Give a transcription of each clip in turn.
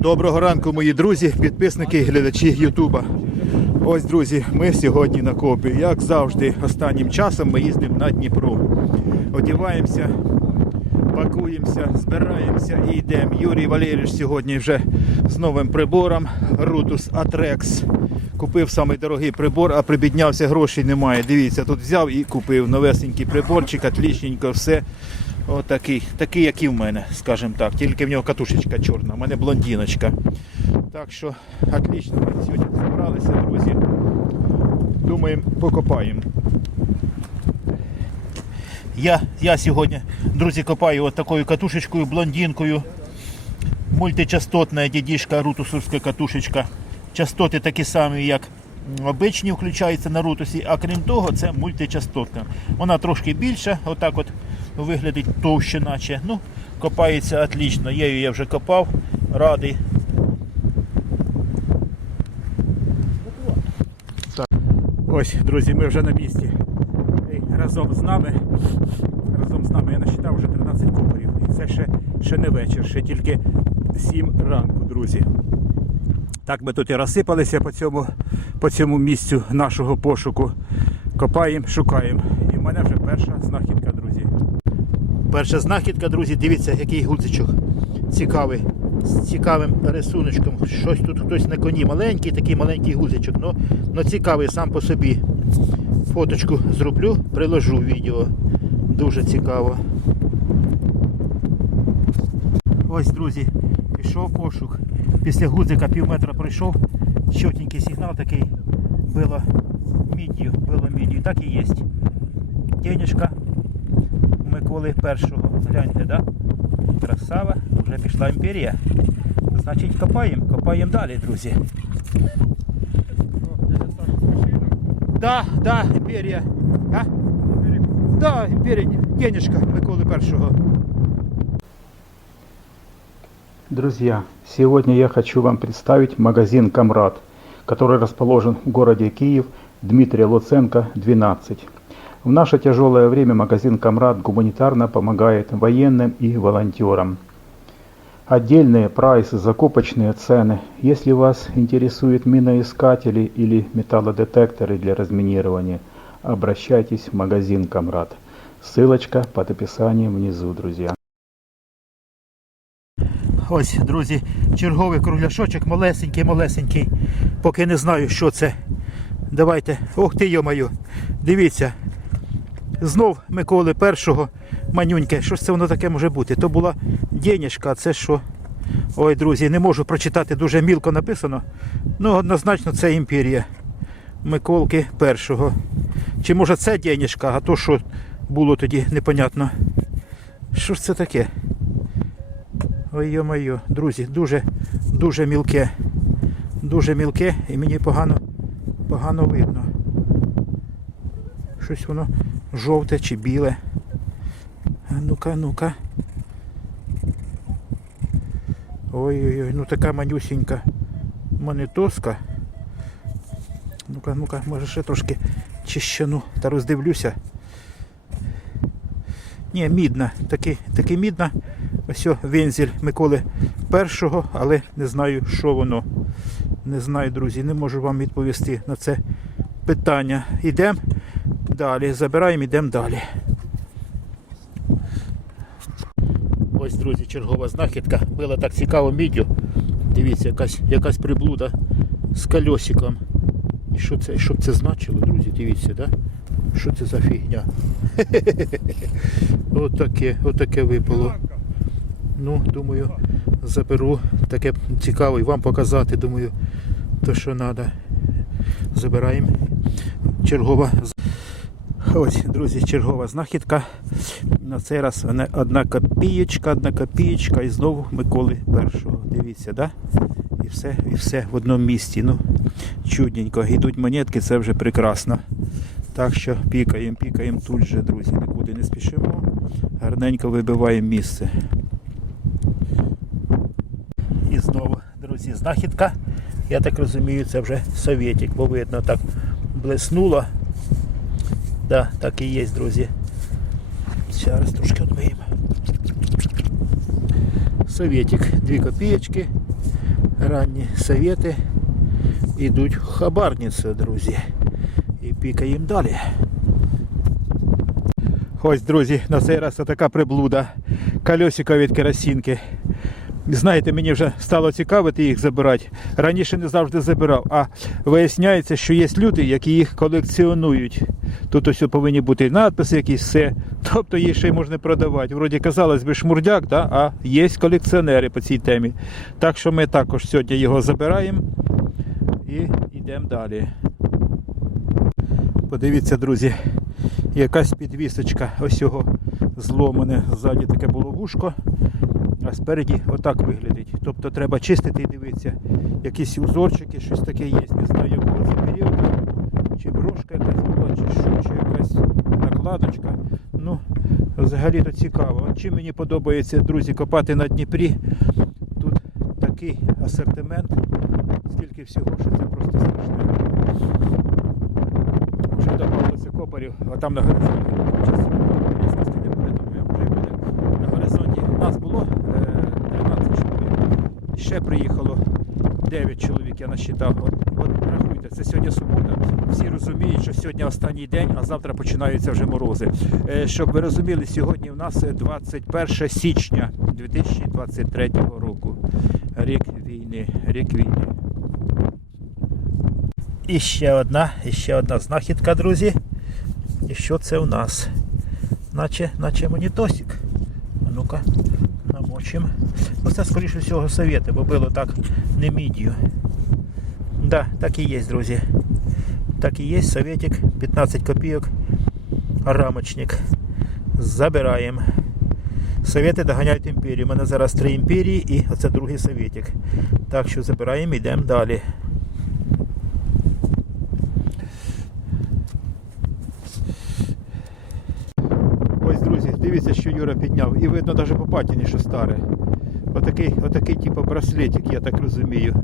Доброго ранку, мої друзі, підписники, глядачі Ютуба. Ось, друзі, ми сьогодні на копі. Як завжди, останнім часом ми їздимо на Дніпро. Одіваємося, пакуємося, збираємося і йдемо. Юрій Валерійович сьогодні вже з новим прибором Rutus Atrex. Купив самий дорогий прибор, а прибіднявся, грошей немає. Дивіться, тут взяв і купив новесенький приборчик, отлічненько, все. Отакий, такий, як і в мене, скажімо так. Тільки в нього катушечка чорна, в мене блондиночка. Так що, отлично, ми сьогодні зібралися, друзі. Думаємо, покопаємо. Я, я сьогодні, друзі, копаю от такою катушечкою, блондинкою. Мультичастотна дідішка, рутусовська катушечка. Частоти такі самі, як обичні, включаються на рутусі, а крім того, це мультичастотна. Вона трошки більша, отак от виглядить товще, наче. Ну, копається отлично. Я вже копав, радий. Так. Ось, друзі, ми вже на місці. Разом з нами. Разом з нами я насчитав вже 13 копорів. І це ще, ще не вечір, ще тільки 7 ранку, друзі. Так ми тут і розсипалися по цьому, по цьому місцю нашого пошуку. Копаємо, шукаємо. І в мене вже перша знахідка. Перша знахідка, друзі, дивіться, який гудзичок. Цікавий. З цікавим рисуночком. Щось тут хтось на коні. Маленький, такий маленький гудзичок. Ну, ну цікавий сам по собі. Фоточку зроблю, приложу відео. Дуже цікаво. Ось, друзі, пішов пошук. Після гудзика пів метра пройшов. Чотенький сигнал такий. Було мідію, було мідію. Так і є. Денежка Миколи першого. Гляньте, да? Красава, вже пішла імперія. Значить, копаємо, копаємо далі, друзі. Да, да, імперія. А? Да, імперія, денежка Миколи першого. Друзья, сегодня я хочу вам представить магазин «Камрад», который расположен в городе Киев, Дмитрия Луценко, 12. В наше тяжелое время магазин «Камрад» гуманитарно помогает военным и волонтерам. Отдельные прайсы, закупочные цены. Если вас интересуют миноискатели или металлодетекторы для разминирования, обращайтесь в магазин «Камрад». Ссылочка под описанием внизу, друзья. Ось, друзі, черговий кругляшочок, малесенький, малесенький. Поки не знаю, що це. Давайте. Ох ти йомаю. Дивіться. Знов Миколи першого манюньке. Що ж це воно таке може бути? То була денежка, а це що? Ой, друзі, не можу прочитати, дуже мілко написано. Ну, однозначно, це імперія. Миколки першого. Чи може це денежка, а то що було тоді, непонятно. Що ж це таке? Ой йо-моє, друзі, дуже, дуже мілке. Дуже мілке і мені погано, погано видно. Щось воно жовте чи біле. А ну-ка, ну-ка. Ой-ой-ой, ну така манюсінька монетоска. Ну-ка, ну-ка, може ще трошки чищану та роздивлюся. Ні, мідна, таки, таки мідна. Ось вензель Миколи першого, але не знаю, що воно. Не знаю, друзі, не можу вам відповісти на це питання. Йдемо далі, забираємо, йдемо далі. Ось, друзі, чергова знахідка. Була так цікаво міддю. Дивіться, якась, якась приблуда з кольосиком. І що це, що це значило, друзі? Дивіться, да? Що це за фігня? Отаке, отаке випало. Ну, думаю, заберу. Таке цікаво і вам показати, думаю, то що треба. Забираємо. Чергова. Ось, друзі, чергова знахідка. На цей раз одна копієчка, одна копієчка і знову Миколи першого. Дивіться, да? І все, і все в одному місці. Ну, чудненько. Йдуть монетки, це вже прекрасно. Так що пікаємо, пікаємо тут же, друзі, нікуди не спішимо. Гарненько вибиваємо місце. І знову, друзі, знахідка. Я так розумію, це вже совєтик, бо видно так блеснуло. Да, так і є, друзі. Зараз трошки відмиємо. Совєтик, 2 копієчки. ранні совєти йдуть в хабарницю, друзі. І пікаємо далі. Ось, друзі, на цей раз така приблуда. Кольосика від керосинки. Знаєте, мені вже стало цікавити їх забирати. Раніше не завжди забирав, а виясняється, що є люди, які їх колекціонують. Тут ось повинні бути надписи, якісь все. Тобто їх ще й можна продавати. Вроді казалось би шмурдяк, да? а є колекціонери по цій темі. Так що ми також сьогодні його забираємо і йдемо далі. Подивіться, друзі, якась підвісочка ось його зломане. Ззаді таке було вушко, а спереді отак виглядить. Тобто треба чистити і дивитися. Якісь узорчики, щось таке є. Не знаю, якого це періоду. Чи брошка якась була, чи що, чи якась накладочка. Ну, взагалі то цікаво. От чим мені подобається, друзі, копати на Дніпрі. Тут такий асортимент, стільки всього, що це просто страшне. Вже добавилося копарів, а там на горизонті час різкості не буде, думаю, вже буде. На горизонті У нас було 13 чоловік. Ще приїхало 9 чоловік, я насчитав. От, от рахуйте, це сьогодні субота. Всі розуміють, що сьогодні останній день, а завтра починаються вже морози. Е, щоб ви розуміли, сьогодні в нас 21 січня 2023 року. Рік війни. Рік війни. І ще одна, і ще одна знахідка, друзі. І що це у нас? Наче, наче монітосик. А ну-ка, намочимо. це, скоріше всього, совєти, бо було так не мідію. Да, так і є, друзі. Так і є, советик, 15 копійок, рамочник. Забираємо. Совєти доганяють імперію. У мене зараз три імперії і оце другий совєтик. Так що забираємо, йдемо далі. Ось, друзі, дивіться, що Юра підняв. І видно навіть по патіні, що старе. Отакий, отакий типу браслетик, я так розумію.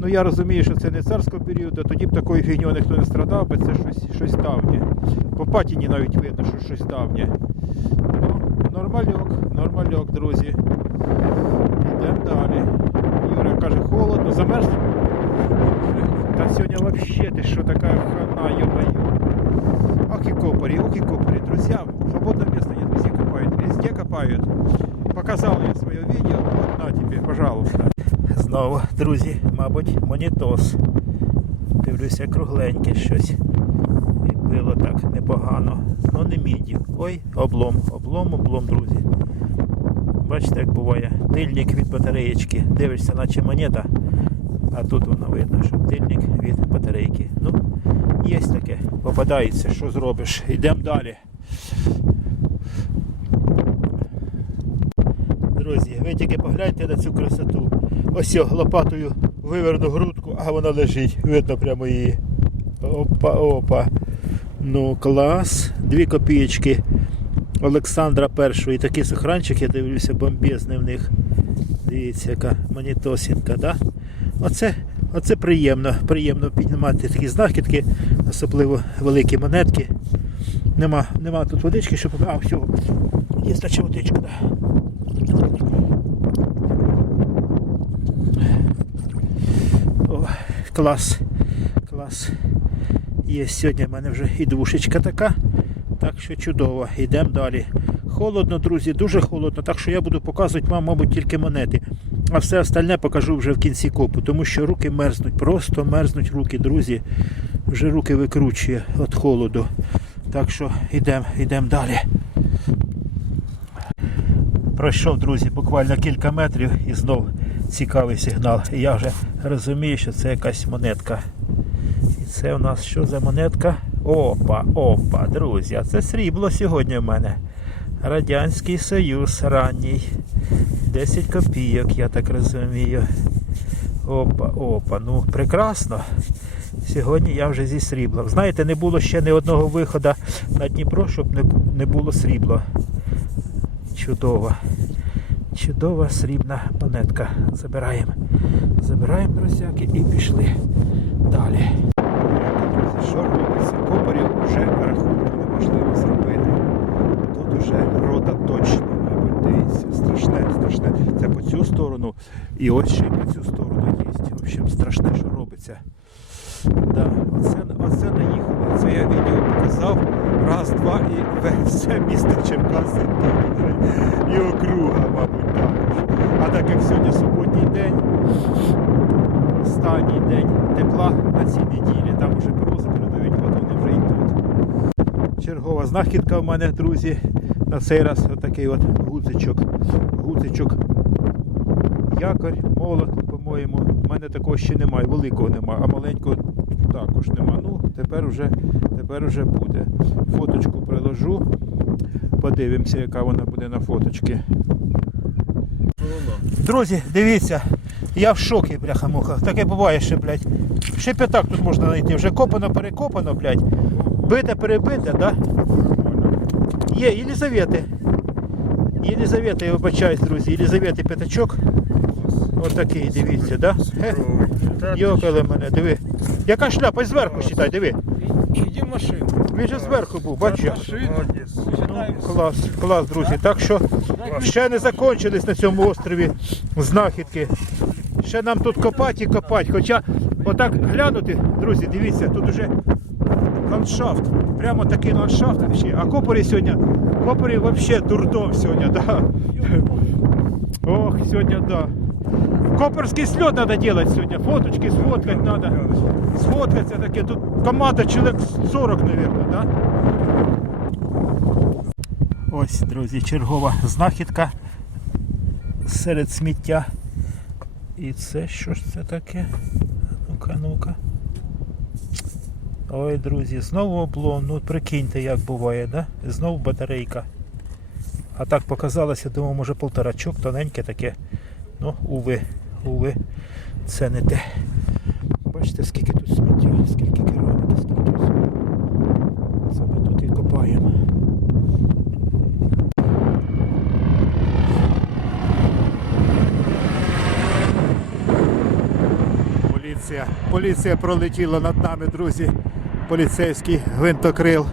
Ну я розумію, що це не царського періоду, тоді б такою фігньою ніхто не страдав, бо це щось, щось давнє. По патіні навіть видно, що щось давнє. Ну, нормальок, нормальок, друзі. Йдемо далі. Юра каже, холодно, замерз. Та сьогодні взагалі ти що така хана, йо-моє. Ох и копари, ох свободное место нет, везде везде копают. Показал я своє відео, от на тобі, пожалуйста. Знову, друзі, мабуть, монітос. Дивлюся, кругленьке щось. І було так непогано. Ну не мідів. Ой, облом, облом, облом, друзі. Бачите, як буває. Тильник від батареєчки. Дивишся, наче монета. А тут воно видно, що тильник від батарейки. Ну, Є таке, попадається, що зробиш. Йдемо далі. Друзі, ви тільки погляньте на цю красоту. Ось я лопатою виверну грудку, а вона лежить. Видно прямо її. Опа, опа. Ну, клас. Дві копієчки Олександра І. Такий сохранчик, я дивлюся, бомбезний в них. Дивіться, яка монітосінка, да? Оце, оце приємно. Приємно піднімати такі знахідки, особливо великі монетки. Нема, нема тут водички, щоб. А, все. Є стача водичка, да. О, клас. Клас. Є сьогодні в мене вже і душечка така. Так що чудово. Йдемо далі. Холодно, друзі, дуже холодно, так що я буду показувати вам, мабуть, тільки монети. А все остальне покажу вже в кінці копу, тому що руки мерзнуть, просто мерзнуть руки, друзі. Вже руки викручує від холоду. Так що йдемо йдем далі. Пройшов, друзі, буквально кілька метрів і знов цікавий сигнал. Я вже розумію, що це якась монетка. І це у нас що за монетка? Опа, опа, друзі, а це срібло сьогодні в мене. Радянський Союз ранній. 10 копійок, я так розумію. Опа, опа, ну прекрасно. Сьогодні я вже зі сріблом. Знаєте, не було ще ні одного виходу на Дніпро, щоб не, було срібла. Чудова. Чудова срібна монетка. Забираємо. Забираємо, друзяки, і пішли далі. Що робиться? Копарів вже рахунку неможливо зробити. Тут уже рота точно, мабуть. Дивіться, страшне, страшне. Це по цю сторону. І ось ще й по цю сторону є. В общем, страшне, що робиться. Да, оце, оце наїхали. Це я відео показав. Раз, два і все місто Черкаси. І округа, мабуть. Так як сьогодні суботній день, останній день тепла на цій неділі, там уже морози передають, вони вже тут. Чергова знахідка в мене, друзі. На цей раз отакий от гудзичок. Гудзичок. Якорь, молот, по-моєму. У мене такого ще немає, великого немає, а маленького також нема. Ну, тепер уже, тепер уже буде. Фоточку приложу. Подивимося, яка вона буде на фоточці. Друзі, дивіться, я в шокі, бляха-муха. Таке буває ще, блядь. Ще п'ятак тут можна знайти. Вже копано, перекопано, блядь. Бите, перебите, да? Є, Єлизавети. Єлизавети, я вибачаюсь, друзі. Єлизавети п'ятачок. Отакий, дивіться, да? Йокали мене, диви. Яка шляпа? Зверху считай, диви. Иди в машину. Він же зверху був, бачиш? Клас, клас, друзі. Так що ще не закончились на цьому острові знахідки. Ще нам тут копати і копати. Хоча отак глянути, друзі, дивіться, тут уже ландшафт. Прямо такий ландшафт. А копорі сьогодні, копорі взагалі дурдом сьогодні, да. Ох, сьогодні, да. Копорський сльот треба робити сьогодні. Фоточки сфоткати треба. Сфоткатися таке. Тут команда чоловік 40, мабуть, да? Ось, друзі, чергова знахідка серед сміття. І це що ж це таке? Ну-ка, ну-ка. Ой, друзі, знову облом. Ну прикиньте, як буває, да? Знову батарейка. А так показалося, думав, може полторачок, тоненьке таке. Ну, уви, уви, це не те. Бачите, скільки тут сміття, скільки кераміки, скільки всього. Це ми тут і копаємо. Поліція. Поліція пролетіла над нами, друзі. Поліцейський гвинтокрил.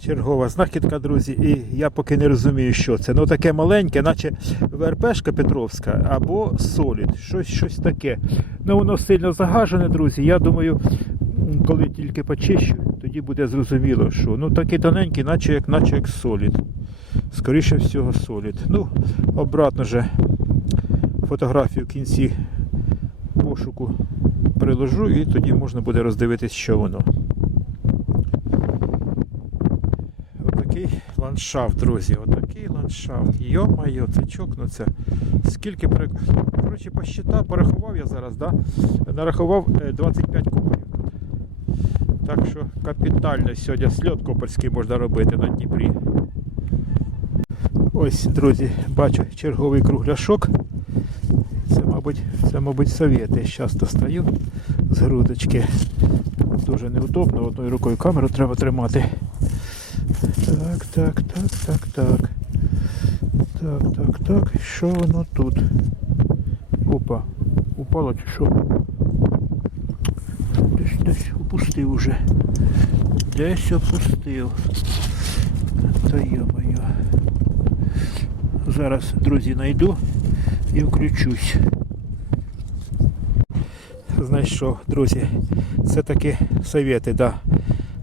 Чергова знахідка, друзі, і я поки не розумію, що це. Ну таке маленьке, наче ВРПшка Петровська або Солід. Щось, щось таке. Ну воно сильно загажене, друзі. Я думаю, коли тільки почищу, тоді буде зрозуміло, що ну такий тоненький, наче як, наче як Солід. Скоріше всього, Солід. Ну, обратно же фотографію в кінці пошуку приложу і тоді можна буде роздивитись, що воно. Отакий ландшафт, друзі. Отакий ландшафт. Йо-майо, це чокнуться. Скільки. Коротше, посчитав, порахував я зараз, да? нарахував е, 25 копорів. Так що капітально сьогодні сльот копорський можна робити на Дніпрі. Ось, друзі, бачу черговий кругляшок. Мабуть, це, мабуть, совєти. Часто стою з грудочки. Дуже неудобно, одною рукою камеру треба тримати. Так, так, так, так, так. Так, так, так. Що воно тут? Опа. Упало чи що? Десь десь опустив уже. Десь опустив. Та йо-моє. Зараз, друзі, знайду і включусь. Знайшов, друзі. Це таки совєти, да.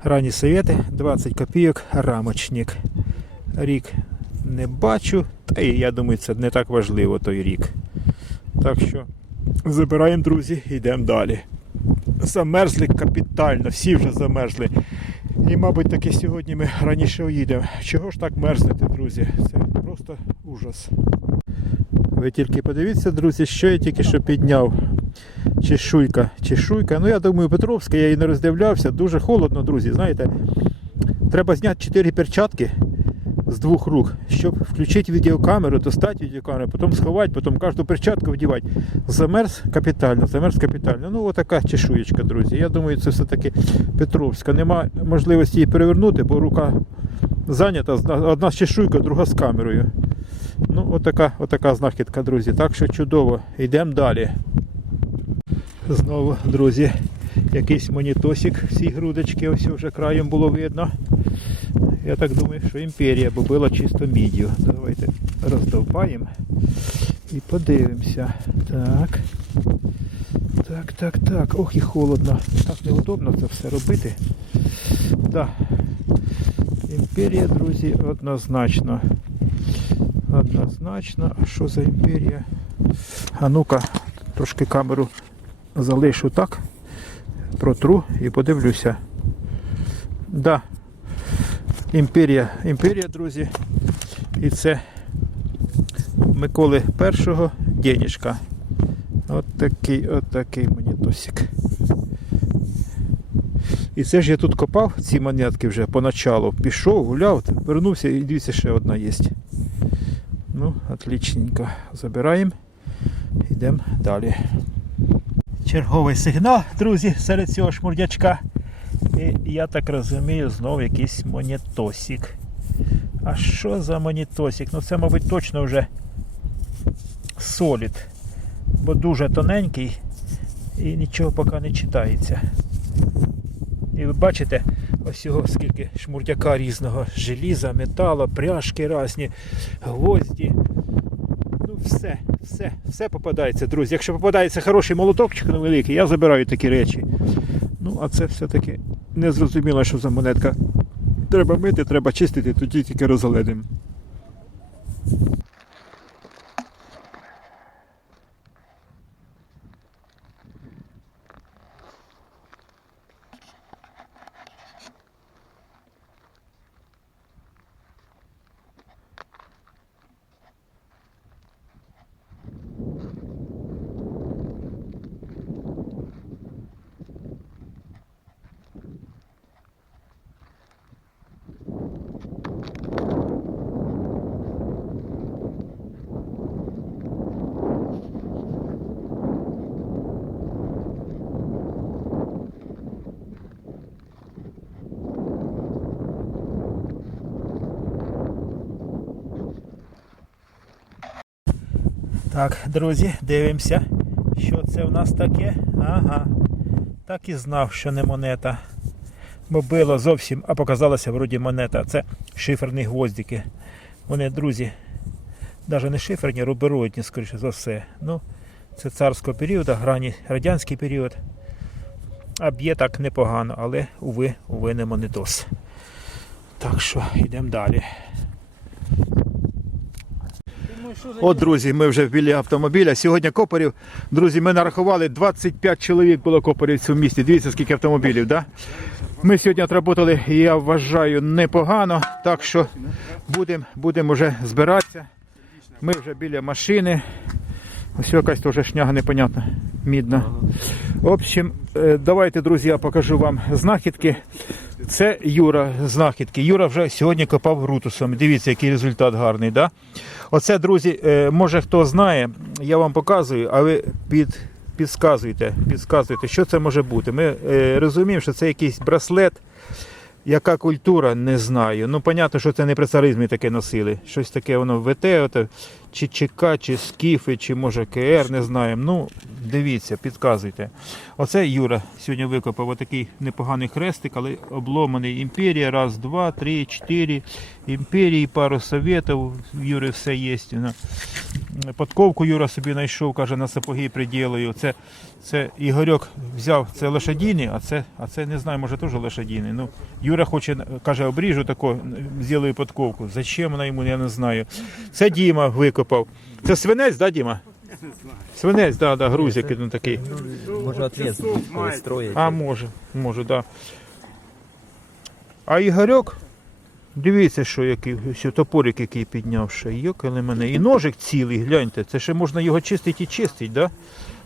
Ранні совєти, 20 копійок, рамочник. Рік не бачу, та і я думаю, це не так важливо той рік. Так що забираємо, друзі, йдемо далі. Замерзли капітально, всі вже замерзли. І, мабуть, таки сьогодні ми раніше уїдемо. Чого ж так мерзнете, друзі? Це просто ужас. Ви тільки подивіться, друзі, що я тільки що підняв. Чешуйка, чешуйка. Ну, я думаю, Петровська, я її не роздивлявся. Дуже холодно, друзі. Знаєте, треба зняти 4 перчатки з двох рук, щоб включити відеокамеру, достати відеокамеру, потім сховати, потім кожну перчатку вдівати. Замерз капітально, замерз капітально. Ну, отака чешуєчка, друзі. Я думаю, це все-таки Петровська. Нема можливості її перевернути, бо рука зайнята. Одна з чешуйкою, друга з камерою. Ну, отака, отака знахідка, друзі. Так що чудово. Йдемо далі. Знову, друзі, якийсь монітосик, всі грудочки, ось вже краєм було видно. Я так думаю, що імперія, бо була чисто мідію. Давайте роздовбаємо і подивимося. Так. Так, так, так. Ох і холодно. Так неудобно це все робити. Да. Імперія, друзі, однозначно. Однозначно. А що за імперія? А ну-ка, трошки камеру залишу так. Протру і подивлюся. Да. Імперія. Імперія, друзі. І це Миколи першого денежка. От такий, от такий монетосик. І це ж я тут копав ці монетки вже поначалу. Пішов, гуляв, вернувся і дивіться, ще одна є. Ну, отличненько. Забираємо. Йдемо далі. Черговий сигнал, друзі, серед цього шмурдячка. І я так розумію, знову якийсь монетосик. А що за монетосик? Ну це, мабуть, точно вже солід. Бо дуже тоненький і нічого поки не читається. І ви бачите, ось його скільки шмурдяка різного желіза, металу, пряжки різні, гвозді. Ну, все, все, все попадається, друзі. Якщо попадається хороший молотокчик невеликий, я забираю такі речі. Ну, а це все-таки незрозуміло, що за монетка. Треба мити, треба чистити, тоді тільки розгледимо. Так, друзі, дивимося, що це в нас таке. Ага. Так і знав, що не монета. Бо било зовсім, а показалося вроді монета. Це шиферні гвоздики. Вони, друзі, навіть не шиферні, рубероїдні, скоріше за все. Ну, це царського періоду, грані радянський період. А б'є так непогано, але уви, уви не монетос. Так що йдемо далі. От, друзі, ми вже біля автомобіля. Сьогодні копарів. Друзі, ми нарахували 25 чоловік було копарів в місті. Дивіться, скільки автомобілів, да? Ми сьогодні отработали, я вважаю, непогано. Так що будемо будем вже збиратися. Ми вже біля машини. Ось якась теж шняга непонятна, мідна. В общем, е, давайте, друзі, я покажу вам знахідки. Це Юра знахідки. Юра вже сьогодні копав рутусом. Дивіться, який результат гарний. Да? Оце, друзі, е, може хто знає, я вам показую, а ви під, підсказуйте, підсказуйте, що це може бути. Ми е, розуміємо, що це якийсь браслет. Яка культура, не знаю. Ну, понятно, що це не при царизмі таке носили. Щось таке воно ВТ, ото, чи ЧК, чи скіфи, чи може КР, не знаємо. Ну, дивіться, підказуйте. Оце Юра сьогодні викопав отакий непоганий хрестик, але обломаний. Імперія, раз, два, три, чотири. Імперії, пару совєтів. Юри все є. Подковку Юра собі знайшов, каже, на сапоги приділаю. Це, це Ігорьок взяв це лошадіни, а це, а це не знаю, може теж лошадіни. Ну, Юра хоче, каже, обріжу таку, зроблю подковку. Зачем вона йому, я не знаю. Це Діма викопав. Це свинець, да, Діма? Свинець, да, да, грузик ну, такий. Може ответ коли строять. А може, може, да. А Ігорьок, дивіться, що який, що топорик який підняв ще. Йокали мене. І ножик цілий, гляньте, це ще можна його чистити і чистити, да?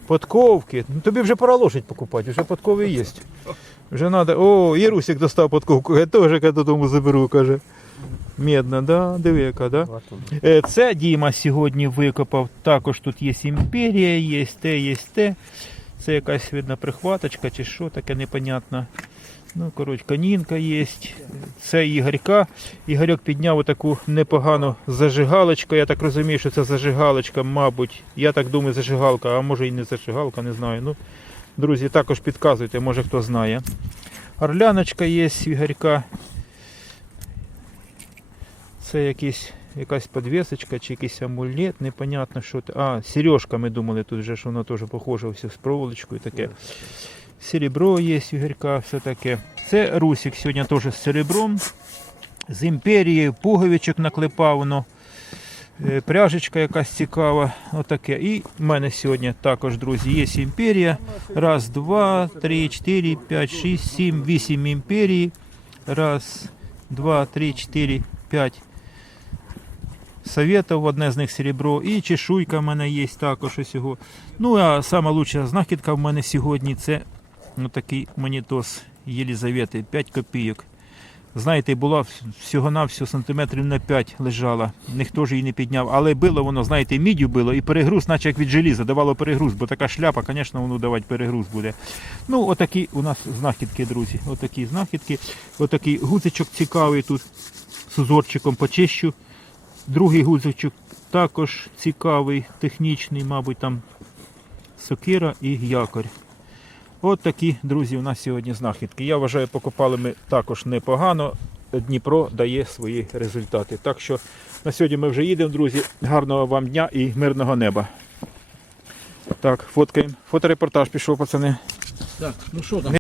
Подковки. Ну тобі вже пора лошадь покупати, вже подкови є. Вже треба. О, і Русик достав подковку, я теж додому заберу, каже. Медна, да? Диви, яка, да? Е, Це Діма сьогодні викопав. Також тут є імперія, є те, є те. Це якась видно прихваточка чи що таке непонятно. Ну, коротше, канінка є. Це Ігорька. Ігорьок підняв отаку непогану зажигалочку. Я так розумію, що це зажигалочка, мабуть. Я так думаю, зажигалка, а може і не зажигалка, не знаю. Ну, друзі, також підказуйте, може хто знає. Орляночка є Ігорька. Це якийсь, якась підвісочка чи якийсь амулет, непонятно що. це. А, сережка, ми думали, тут вже ж воно теж похоже все з проволочкою таке. Серебро є у Ігорька, все таке. Це Русик сьогодні теж з серебром. З імперії, пуговичок наклепав воно. Е, Пряжечка якась цікава. Отаке. І в мене сьогодні також, друзі, є імперія. Раз, два, три, чотири, п'ять, шість, сім, вісім імперії. Раз, два, три, чотири, п'ять. Советов, одне з них серебро. І чешуйка в мене є також ось. Ну, а лучша знахідка в мене сьогодні це ну, такий монітос Єлізавети, 5 копійок. Знаєте, була всього-навсього сантиметрів на 5 лежала. Ніхто ж її не підняв. Але било воно, знаєте, міддю било і перегруз, наче як від желіза, давало перегруз, бо така шляпа, звісно, воно давати перегруз буде. Ну, отакі у нас знахідки, друзі. Отакі знахідки. Отакий гузичок цікавий тут з узорчиком почищу. Другий гузичок також цікавий, технічний, мабуть, там сокира і якорь. От такі, друзі, у нас сьогодні знахідки. Я вважаю, покопали ми також непогано. Дніпро дає свої результати. Так що на сьогодні ми вже їдемо, друзі. Гарного вам дня і мирного неба. Так, фоткаємо. Фоторепортаж пішов, пацани. Так, ну що там?